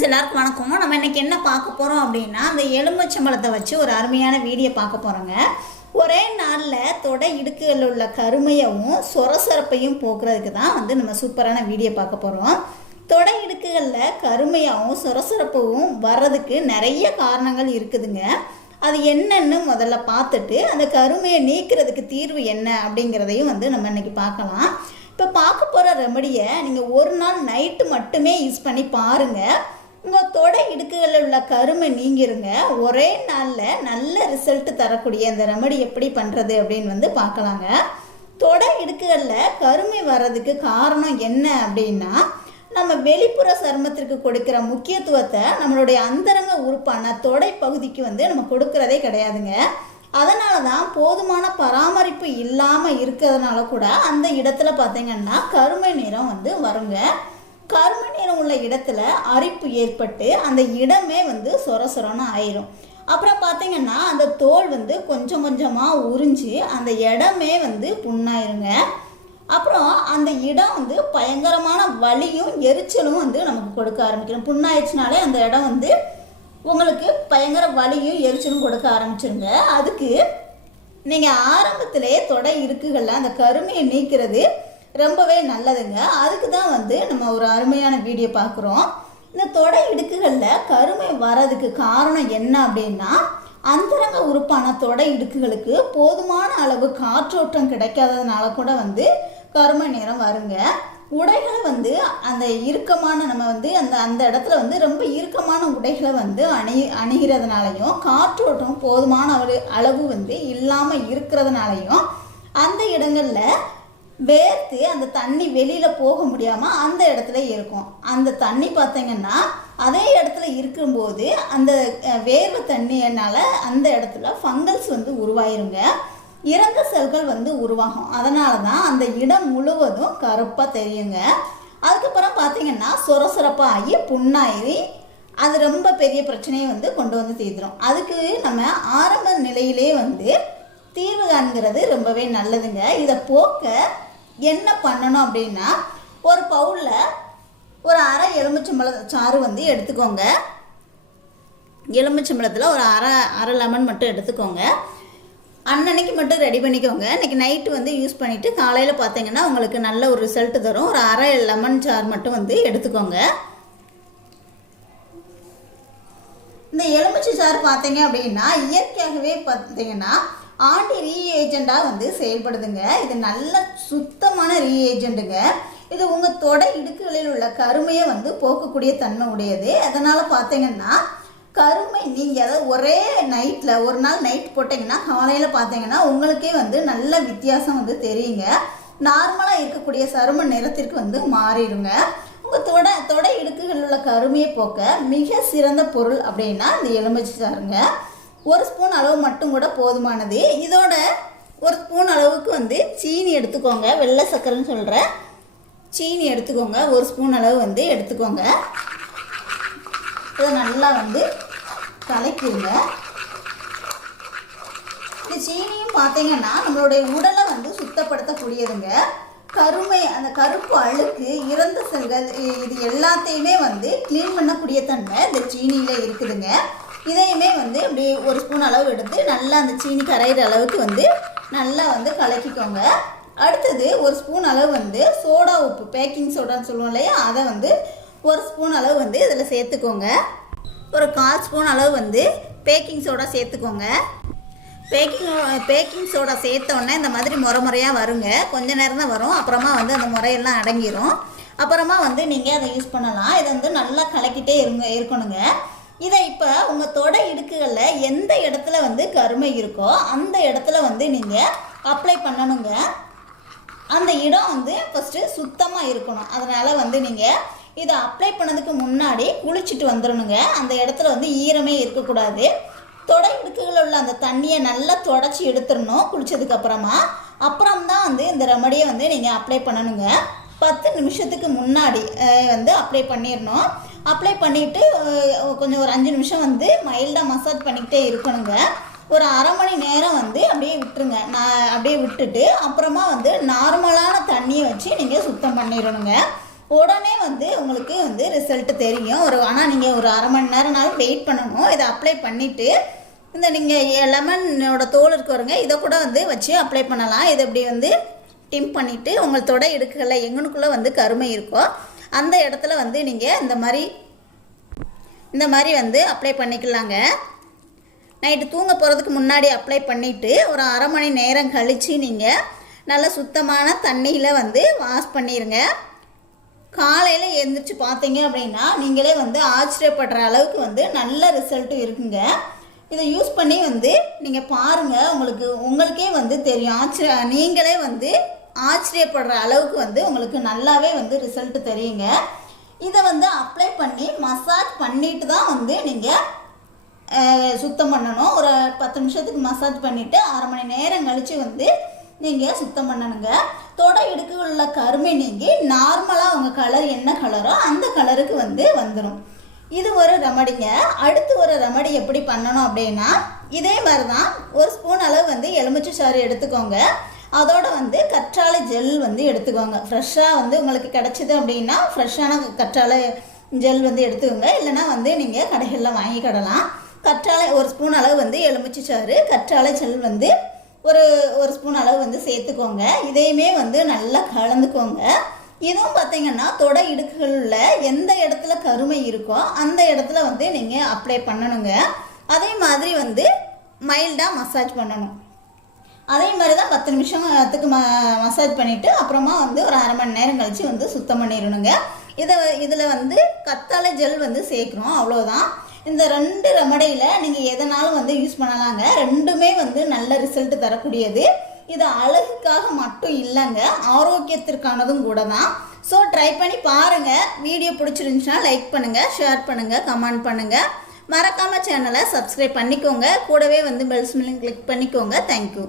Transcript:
Friends எல்லாருக்கும் வணக்கம் நம்ம இன்றைக்கி என்ன பார்க்க போகிறோம் அப்படின்னா அந்த எலுமிச்சம்பழத்தை வச்சு ஒரு அருமையான வீடியோ பார்க்க போகிறோங்க ஒரே நாளில் தொடை இடுக்குகளில் உள்ள கருமையவும் சொரசொரப்பையும் போக்குறதுக்கு தான் வந்து நம்ம சூப்பரான வீடியோ பார்க்க போகிறோம் தொடை இடுக்குகளில் கருமையாகவும் சொரசொரப்பவும் வர்றதுக்கு நிறைய காரணங்கள் இருக்குதுங்க. அது என்னன்னு முதல்ல பார்த்துட்டு அந்த கருமையை நீக்கிறதுக்கு தீர்வு என்ன அப்படிங்கிறதையும் வந்து நம்ம இன்றைக்கி பார்க்கலாம். இப்போ பார்க்க போகிற ரெமடியை நீங்கள் ஒரு நாள் நைட்டு மட்டுமே யூஸ் பண்ணி பாருங்கள் உங்கள் தொடை இடுக்குகளில் உள்ள கருமை நீங்கிருங்க. ஒரே நாளில் நல்ல ரிசல்ட் தரக்கூடிய அந்த ரெமடி எப்படி பண்ணுறது அப்படின்னு வந்து பார்க்கலாங்க. தொடை இடுக்குகளில் கருமை வர்றதுக்கு காரணம் என்ன அப்படின்னா நம்ம வெளிப்புற சருமத்திற்கு கொடுக்கிற முக்கியத்துவத்தை நம்மளுடைய அந்தரங்க உறுப்பான தொடை பகுதிக்கு வந்து நம்ம கொடுக்கறதே கிடையாதுங்க. அதனால தான் போதுமான பராமரிப்பு இல்லாமல் இருக்கிறதுனால கூட அந்த இடத்துல பார்த்தீங்கன்னா கருமை நிறம் வந்து வருங்க. கரும நிறம் உள்ள இடத்துல அரிப்பு ஏற்பட்டு அந்த இடமே வந்து சொர சொரன்னு ஆயிரும். அப்புறம் பார்த்தீங்கன்னா அந்த தோல் வந்து கொஞ்சம் கொஞ்சமாக உறிஞ்சு அந்த இடமே வந்து புண்ணாயிருங்க. அப்புறம் அந்த இடம் வந்து பயங்கரமான வலியும் எரிச்சலும் வந்து நமக்கு கொடுக்க ஆரம்பிக்கணும் புண்ணாயிடுச்சுனாலே அந்த இடம் வந்து உங்களுக்கு பயங்கர வலியும் எரிச்சலும் கொடுக்க ஆரம்பிச்சிருங்க. அதுக்கு நீங்கள் ஆரம்பத்திலே தொடை இருக்குகளில் அந்த கருமையை நீக்கிறது ரொம்பவே நல்லதுங்க. அதுக்கு தான் வந்து நம்ம ஒரு அருமையான வீடியோ பார்க்குறோம். இந்த தொடை இடுக்குகளில் கருமை வர்றதுக்கு காரணம் என்ன அப்படின்னா அந்தரங்க உறுப்பான தொடை இடுக்குகளுக்கு போதுமான அளவு காற்றோட்டம் கிடைக்காததுனால கூட வந்து கருமை நிறம் வருங்க. உடைகளை வந்து அந்த இறுக்கமான நம்ம வந்து அந்த அந்த இடத்துல வந்து ரொம்ப இறுக்கமான உடைகளை வந்து அணி அணிகிறதுனாலையும் காற்றோட்டம் போதுமான அளவு அளவு வந்து இல்லாமல் இருக்கிறதுனாலையும் அந்த இடங்களில் வேர்த்து அந்த தண்ணி வெளியில் போக முடியாமல் அந்த இடத்துல இருக்கும். அந்த தண்ணி பார்த்தீங்கன்னா அதே இடத்துல இருக்கும்போது அந்த வேர்வை தண்ணியினால் அந்த இடத்துல ஃபங்கல்ஸ் வந்து உருவாயிருங்க. இறந்த செல்கள் வந்து உருவாகும். அதனால தான் அந்த இடம் முழுவதும் கருப்பாக தெரியுங்க. அதுக்கப்புறம் பார்த்தீங்கன்னா சொர சொரப்பாக ஆகி புண்ணாயி அது ரொம்ப பெரிய பிரச்சனையை வந்து கொண்டு வந்து தீர்த்துடும் அதுக்கு நம்ம ஆரம்ப நிலையிலே வந்து தீர்வு காண்கிறது ரொம்பவே நல்லதுங்க. இதை போக்க என்ன பண்ணணும் அப்படின்னா ஒரு பவுலில் ஒரு அரை எலுமிச்சம்பழ சாறு வந்து எடுத்துக்கோங்க. எலுமிச்சம்பழத்தில் ஒரு அரை அரை லெமன் மட்டும் எடுத்துக்கோங்க. அன்னன்னைக்கு மட்டும் ரெடி பண்ணிக்கோங்க. இன்னைக்கு நைட்டு வந்து யூஸ் பண்ணிவிட்டு காலையில் பார்த்தீங்கன்னா உங்களுக்கு நல்ல ஒரு ரிசல்ட் தரும். ஒரு அரை லெமன் சாறு மட்டும் வந்து எடுத்துக்கோங்க. இந்த எலுமிச்சை சாறு பார்த்தீங்க அப்படின்னா இயற்கையாகவே பார்த்தீங்கன்னா ஆண்டி ரீஏஜெண்டாக வந்து செயல்படுதுங்க. இது நல்ல சுத்தமான ரீஏஜெண்ட்டுங்க இது உங்கள் தொடை இடுக்குகளில் உள்ள கருமையை வந்து போக்கக்கூடிய தன்மை உடையது. அதனால் பார்த்தீங்கன்னா கருமை நீங்கள் அதாவது ஒரே நைட்டில் ஒரு நாள் நைட் போட்டிங்கன்னா காலையில் பார்த்தீங்கன்னா உங்களுக்கே வந்து நல்ல வித்தியாசம் வந்து தெரியுங்க. நார்மலாக இருக்கக்கூடிய சரும நிறத்திற்கு வந்து மாறிடுங்க. உங்கள் தொட தொடை இடுக்குகளில் உள்ள கருமையை போக்க மிக சிறந்த பொருள் அப்படின்னா இந்த எலுமிச்சை சாருங்க ஒரு ஸ்பூன் அளவு மட்டும் கூட போதுமானது. இதோட ஒரு ஸ்பூன் அளவுக்கு வந்து சீனி எடுத்துக்கோங்க. வெள்ளை சக்கரைன்னு சொல்கிறேன் சீனி எடுத்துக்கோங்க. ஒரு ஸ்பூன் அளவு வந்து எடுத்துக்கோங்க. இதை நல்லா வந்து கலக்கிடுங்க. இந்த சீனியும் பார்த்தீங்கன்னா நம்மளுடைய உடலை வந்து சுத்தப்படுத்தக்கூடியதுங்க. கருமை அந்த கருப்பு அழுக்கு இறந்த செல்கள் இது எல்லாத்தையுமே வந்து க்ளீன் பண்ணக்கூடிய தன்மை இந்த சீனியில் இருக்குதுங்க. இதையுமே வந்து இப்படி ஒரு ஸ்பூன் அளவு எடுத்து நல்லா அந்த சீனி கரையிற அளவுக்கு வந்து நல்லா வந்து கலக்கிக்கோங்க. அடுத்தது ஒரு ஸ்பூன் அளவு வந்து சோடா உப்பு பேக்கிங் சோடான்னு சொல்லுவோம் இல்லையா? அதை வந்து ஒரு ஸ்பூன் அளவு வந்து இதில் சேர்த்துக்கோங்க. ஒரு கால் ஸ்பூன் அளவு வந்து பேக்கிங் சோடா சேர்த்துக்கோங்க. பேக்கிங் பேக்கிங் சோடா சேர்த்தோன்னே இந்த மாதிரி முறை முறையாக வருங்க. கொஞ்ச நேரம் தான் வரும். அப்புறமா வந்து அந்த முறையெல்லாம் அடங்கிரும். அப்புறமா வந்து நீங்கள் அதை யூஸ் பண்ணலாம். இதை வந்து நல்லா கலக்கிட்டே இருங்க இருக்கணுங்க. இதை இப்போ உங்கள் தொடை இடுக்குகளில் எந்த இடத்துல வந்து கருமை இருக்கோ அந்த இடத்துல வந்து நீங்கள் அப்ளை பண்ணணுங்க. அந்த இடம் வந்து ஃபஸ்ட்டு சுத்தமாக இருக்கணும். அதனால் வந்து நீங்கள் இதை அப்ளை பண்ணதுக்கு முன்னாடி குளிச்சுட்டு வந்துடணுங்க. அந்த இடத்துல வந்து ஈரமே இருக்கக்கூடாது. தொடை இடுக்குகளில் உள்ள அந்த தண்ணியை நல்லா தொடச்சி எடுத்துடணும் குளித்ததுக்கப்புறமா அப்புறம். தான் வந்து இந்த ரெமடியை வந்து நீங்கள் அப்ளை பண்ணணுங்க. பத்து நிமிஷத்துக்கு முன்னாடி வந்து அப்ளை பண்ணிடணும். அப்ளை பண்ணிவிட்டு கொஞ்சம் ஒரு அஞ்சு நிமிஷம் வந்து மைல்டாக மசாஜ் பண்ணிக்கிட்டே இருக்கணுங்க. ஒரு அரை மணி நேரம் வந்து அப்படியே விட்டுருங்க. நான் அப்படியே விட்டுட்டு அப்புறமா வந்து நார்மலான தண்ணியை வச்சு நீங்கள் சுத்தம் பண்ணிடணுங்க. உடனே வந்து உங்களுக்கு வந்து ரிசல்ட் தெரியும். ஒரு ஆனால் நீங்கள் ஒரு அரை மணி நேரம்னாலும் வெயிட் பண்ணணும். இதை அப்ளை பண்ணிவிட்டு இந்த நீங்கள் லெமனோட தோல் இருக்கு வருங்க இதை கூட வந்து வச்சு அப்ளை பண்ணலாம். இதை இப்படி வந்து டிம் பண்ணிவிட்டு உங்கள் தொடை எடுக்கலை எங்கனுக்குள்ளே வந்து கருமை இருக்கோ அந்த இடத்துல வந்து நீங்கள் இந்த மாதிரி இந்த மாதிரி வந்து அப்ளை பண்ணிக்கலாங்க. நைட்டு தூங்க போகிறதுக்கு முன்னாடி அப்ளை பண்ணிவிட்டு ஒரு அரை மணி நேரம் கழித்து நீங்கள் நல்ல சுத்தமான தண்ணியில் வந்து வாஷ் பண்ணிடுங்க காலையில் எழுந்திரிச்சு பார்த்தீங்க அப்படின்னா நீங்களே வந்து ஆச்சரியப்படுற அளவுக்கு வந்து நல்ல ரிசல்ட்டு இருக்குங்க. இதை யூஸ் பண்ணி வந்து நீங்கள் பாருங்கள் உங்களுக்கு உங்களுக்கே வந்து தெரியும். ஆச்சரிய நீங்களே வந்து ஆச்சரியப்படுற அளவுக்கு வந்து உங்களுக்கு நல்லாவே வந்து ரிசல்ட்டு தெரியுங்க. இதை வந்து அப்ளை பண்ணி மசாஜ் பண்ணிட்டு தான் வந்து நீங்கள் சுத்தம் பண்ணணும். ஒரு பத்து நிமிஷத்துக்கு மசாஜ் பண்ணிவிட்டு அரை மணி நேரம் கழித்து வந்து நீங்கள் சுத்தம் பண்ணணுங்க. தொடை இடுக்குள்ள கருமை நீங்கி நார்மலாக உங்கள் கலர் என்ன கலரோ அந்த கலருக்கு வந்து வந்துடும் இது ஒரு ரெமடிங்க அடுத்து ஒரு ரெமடி எப்படி பண்ணணும் அப்படின்னா இதே மாதிரி தான் ஒரு ஸ்பூன் அளவு வந்து எலுமிச்சை சாறு எடுத்துக்கோங்க. அதோட வந்து கற்றாழை ஜெல் வந்து எடுத்துக்கோங்க. ஃப்ரெஷ்ஷாக வந்து உங்களுக்கு கிடச்சிது அப்படின்னா ஃப்ரெஷ்ஷான கற்றாழை ஜெல் வந்து எடுத்துக்கோங்க. இல்லைன்னா வந்து நீங்கள் கடைகளில் வாங்கிக்கிடலாம் கற்றாழை ஒரு ஸ்பூன் அளவு வந்து எலுமிச்சை சாறு கற்றாழை ஜெல் வந்து ஒரு ஒரு ஸ்பூன் அளவு வந்து சேர்த்துக்கோங்க. இதையுமே வந்து நல்லா கலந்துக்கோங்க. இதுவும் பார்த்தீங்கன்னா தொடை இடுக்குகளில் எந்த இடத்துல கருமை இருக்கோ அந்த இடத்துல வந்து நீங்கள் அப்ளை பண்ணணுங்க. அதே மாதிரி வந்து மைல்டாக மசாஜ் பண்ணணும். அதே மாதிரி தான் பத்து நிமிஷத்துக்கு ம மசாஜ் பண்ணிவிட்டு அப்புறமா வந்து ஒரு அரை மணி நேரம் கழித்து வந்து சுத்தம் பண்ணிடணுங்க. இதை இதில் வந்து கத்தாழை ஜெல் வந்து சேர்க்குறோம் அவ்வளோதான் இந்த ரெண்டு ரெமடியில் நீங்கள் எதனாலும் வந்து யூஸ் பண்ணலாங்க. ரெண்டுமே வந்து நல்ல ரிசல்ட் தரக்கூடியது. இது அழகுக்காக மட்டும் இல்லைங்க. ஆரோக்கியத்திற்கானதும் கூட தான் ஸோ ட்ரை பண்ணி பாருங்கள் வீடியோ பிடிச்சிருந்துச்சுன்னா லைக் பண்ணுங்கள் ஷேர் பண்ணுங்கள் கமெண்ட் பண்ணுங்கள் மறக்காமல் சேனலை சப்ஸ்கிரைப் பண்ணிக்கோங்க. கூடவே வந்து பெல் சிம்லையும் கிளிக் பண்ணிக்கோங்க. Thank you